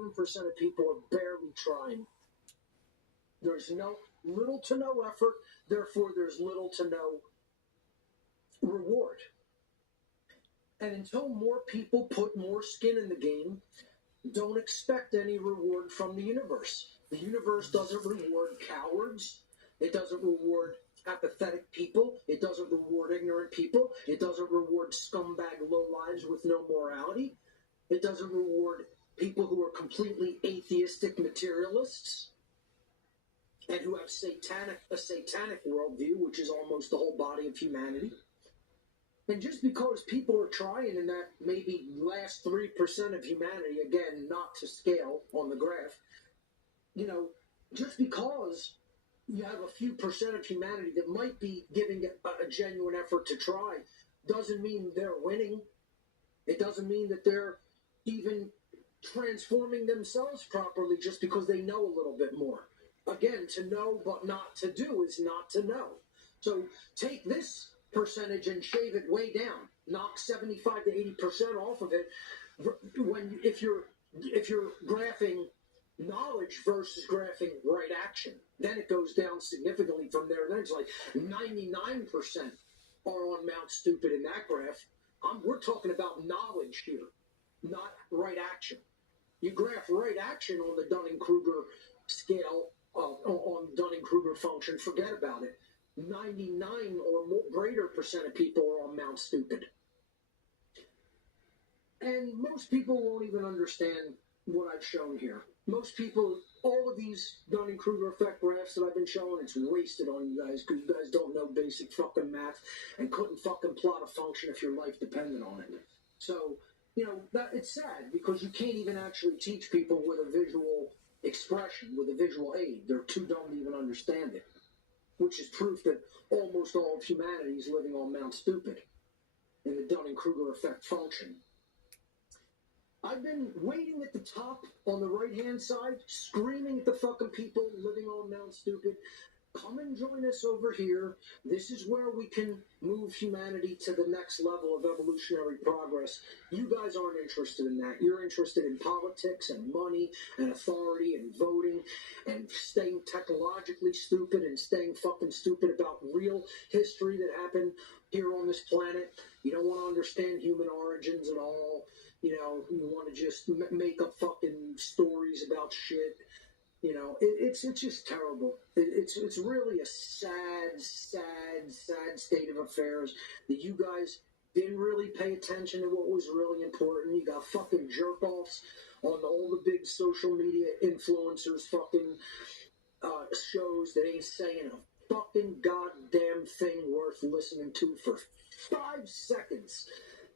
97% of people are barely trying. There's little to no effort, therefore there's little to no reward. And until more people put more skin in the game, don't expect any reward from the universe. The universe doesn't reward cowards. It doesn't reward apathetic people. It doesn't reward ignorant people. It doesn't reward scumbag lowlives with no morality. It doesn't reward people who are completely atheistic materialists and who have a satanic worldview, which is almost the whole body of humanity. And just because people are trying in that maybe last 3% of humanity, again, not to scale on the graph, just because you have a few percent of humanity that might be giving a genuine effort to try, doesn't mean they're winning. It doesn't mean that they're even transforming themselves properly just because they know a little bit more. Again, to know but not to do is not to know. So take this percentage and shave it way down. Knock 75 to 80% off of it. If you're graphing knowledge versus graphing right action, then it goes down significantly from there. Then it's like 99% are on Mount Stupid in that graph. We're talking about knowledge here, not right action. You graph right action on the Dunning-Kruger scale, on Dunning-Kruger function, forget about it. 99 or more, greater percent of people are on Mount Stupid. And most people won't even understand what I've shown here. Most people, all of these Dunning-Kruger effect graphs that I've been showing, it's wasted on you guys because you guys don't know basic fucking math and couldn't fucking plot a function if your life depended on it. So, that it's sad because you can't even actually teach people with a visual expression, with a visual aid. They're too dumb to even understand it, which is proof that almost all of humanity is living on Mount Stupid in the Dunning-Kruger effect function. I've been waiting at the top on the right-hand side, screaming at the fucking people living on Mount Stupid, come and join us over here. This is where we can move humanity to the next level of evolutionary progress. You guys aren't interested in that. You're interested in politics and money and authority and voting and staying technologically stupid and staying fucking stupid about real history that happened here on this planet. You don't want to understand human origins at all. You want to just make up fucking stories about shit. It's just terrible. It's really a sad state of affairs that you guys didn't really pay attention to what was really important. You got fucking jerk-offs on all the big social media influencers fucking shows that ain't saying a fucking goddamn thing worth listening to for 5 seconds.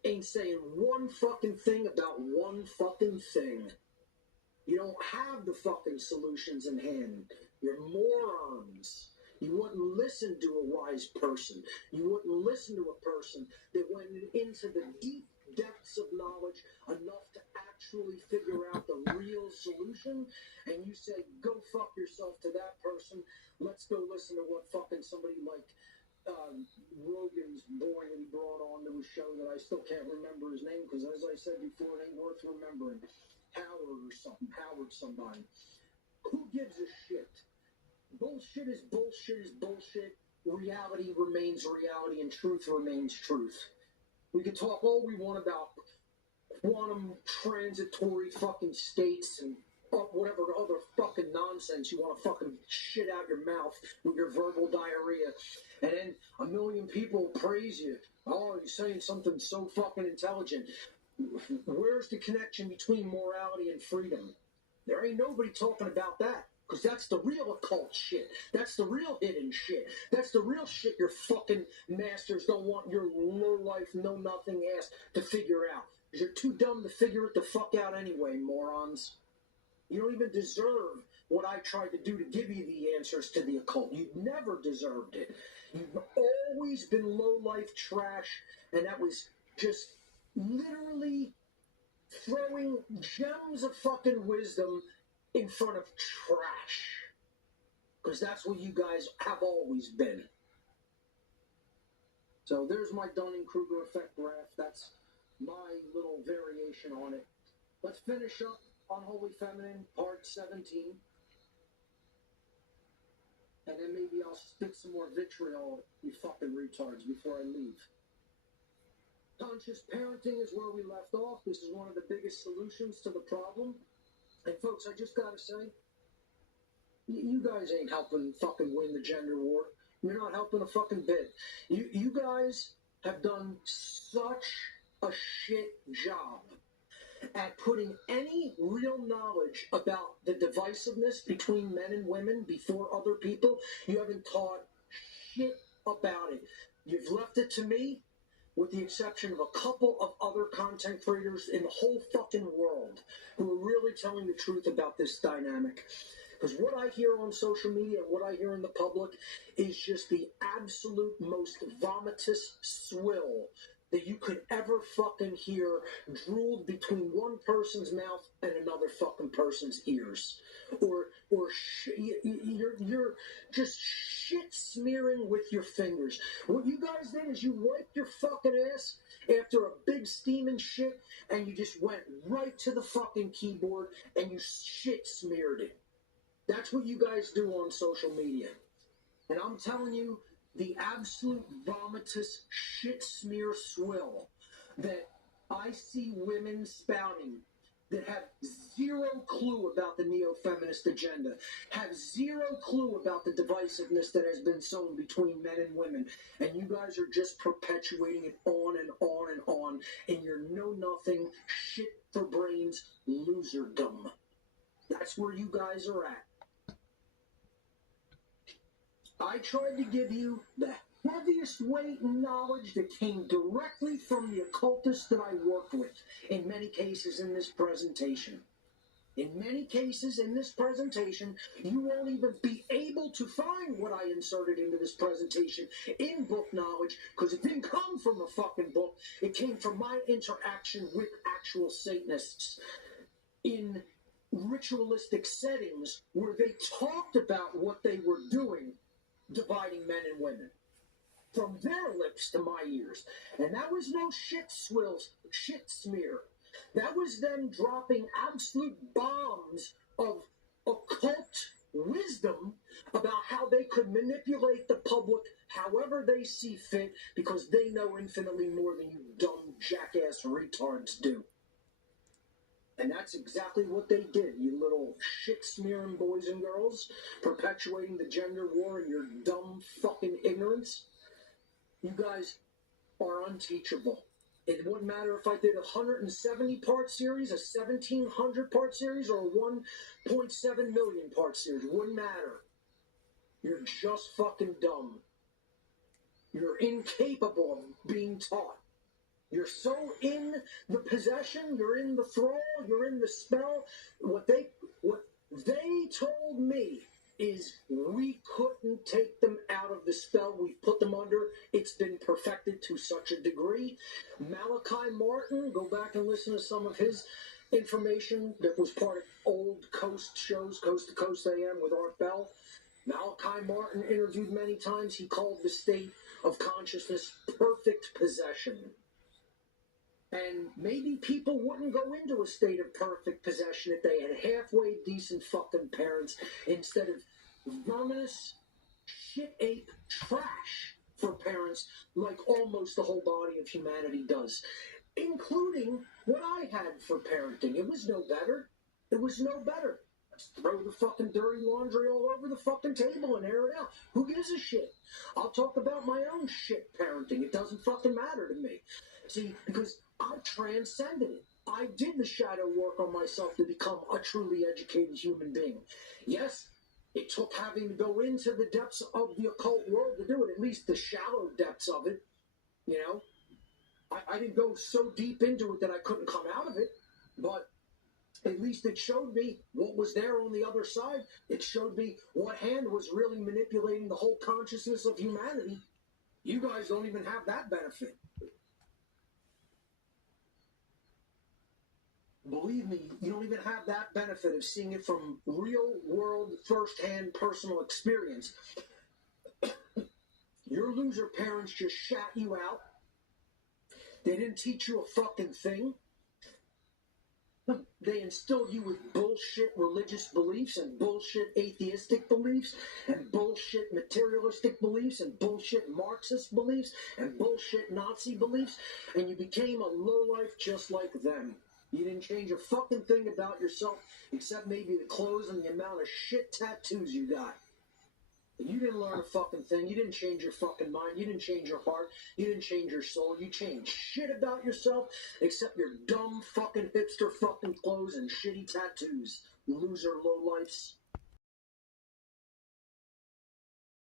Ain't saying one fucking thing about one fucking thing. You don't have the fucking solutions in hand. You're morons. You wouldn't listen to a wise person. You wouldn't listen to a person that went into the deep depths of knowledge enough to actually figure out the real solution. And you say, go fuck yourself to that person. Let's go listen to what fucking somebody like Rogan's boy that he brought on to a show that I still can't remember his name because, as I said before, it ain't worth remembering. Howard or something. Howard somebody. Who gives a shit? Bullshit is bullshit is bullshit. Reality remains reality and truth remains truth. We can talk all we want about quantum transitory fucking states and whatever other fucking nonsense you want to fucking shit out your mouth with your verbal diarrhea. And then a million people praise you. Oh, you're saying something so fucking intelligent. Where's the connection between morality and freedom? There ain't nobody talking about that. Because that's the real occult shit. That's the real hidden shit. That's the real shit your fucking masters don't want your low-life, know-nothing ass to figure out. Because you're too dumb to figure it the fuck out anyway, morons. You don't even deserve what I tried to do to give you the answers to the occult. You never deserved it. You've always been low-life trash, and that was just literally throwing gems of fucking wisdom in front of trash. Because that's what you guys have always been. So there's my Dunning-Kruger effect graph. That's my little variation on it. Let's finish up Unholy Feminine, part 17. And then maybe I'll spit some more vitriol, you fucking retards, before I leave. Conscious parenting is where we left off. This is one of the biggest solutions to the problem. And folks, I just gotta say, you guys ain't helping fucking win the gender war. You're not helping a fucking bit. You guys have done such a shit job at putting any real knowledge about the divisiveness between men and women before other people. You haven't taught shit about it. You've left it to me, with the exception of a couple of other content creators in the whole fucking world who are really telling the truth about this dynamic. Because what I hear on social media and what I hear in the public is just the absolute most vomitous swill that you could ever fucking hear drooled between one person's mouth and another fucking person's ears. You're just shit smearing with your fingers. What you guys did is you wiped your fucking ass after a big steaming shit and you just went right to the fucking keyboard and you shit smeared it. That's what you guys do on social media. And I'm telling you, the absolute vomitous shit smear swill that I see women spouting that have zero clue about the neo-feminist agenda, have zero clue about the divisiveness that has been sown between men and women, and you guys are just perpetuating it on and on and on in your know-nothing, shit-for-brains loserdom. That's where you guys are at. I tried to give you the heaviest weight knowledge that came directly from the occultists that I worked with in many cases in this presentation. In many cases in this presentation, you won't even be able to find what I inserted into this presentation in book knowledge because it didn't come from a fucking book. It came from my interaction with actual Satanists in ritualistic settings where they talked about what they were doing, dividing men and women, from their lips to my ears. And that was no shit smear. That was them dropping absolute bombs of occult wisdom about how they could manipulate the public however they see fit because they know infinitely more than you dumb jackass retards do. And that's exactly what they did, you little shit-smearing boys and girls, perpetuating the gender war in your dumb fucking ignorance. You guys are unteachable. It wouldn't matter if I did a 170-part series, a 1,700-part series, or a 1.7 million-part series. It wouldn't matter. You're just fucking dumb. You're incapable of being taught. You're so in the possession, you're in the thrall, you're in the spell. What they told me is we couldn't take them out of the spell we've put them under. It's been perfected to such a degree. Malachi Martin, go back and listen to some of his information that was part of old Coast shows, Coast to Coast AM with Art Bell. Malachi Martin interviewed many times. He called the state of consciousness perfect possession. And maybe people wouldn't go into a state of perfect possession if they had halfway decent fucking parents instead of verminous, shit-ape trash for parents like almost the whole body of humanity does, including what I had for parenting. It was no better. It was no better. Let's throw the fucking dirty laundry all over the fucking table and air it out. Who gives a shit? I'll talk about my own shit parenting. It doesn't fucking matter to me. See, because I transcended it. I did the shadow work on myself to become a truly educated human being. Yes, it took having to go into the depths of the occult world to do it, at least the shallow depths of it. You know, I didn't go so deep into it that I couldn't come out of it, but at least it showed me what was there on the other side. It showed me what hand was really manipulating the whole consciousness of humanity. You guys don't even have that benefit. Believe me, you don't even have that benefit of seeing it from real-world, first-hand personal experience. Your loser parents just shat you out. They didn't teach you a fucking thing. They instilled you with bullshit religious beliefs and bullshit atheistic beliefs and bullshit materialistic beliefs and bullshit Marxist beliefs and bullshit Nazi beliefs, and you became a lowlife just like them. You didn't change a fucking thing about yourself except maybe the clothes and the amount of shit tattoos you got. You didn't learn a fucking thing. You didn't change your fucking mind. You didn't change your heart. You didn't change your soul. You changed shit about yourself except your dumb fucking hipster fucking clothes and shitty tattoos. Loser lowlifes.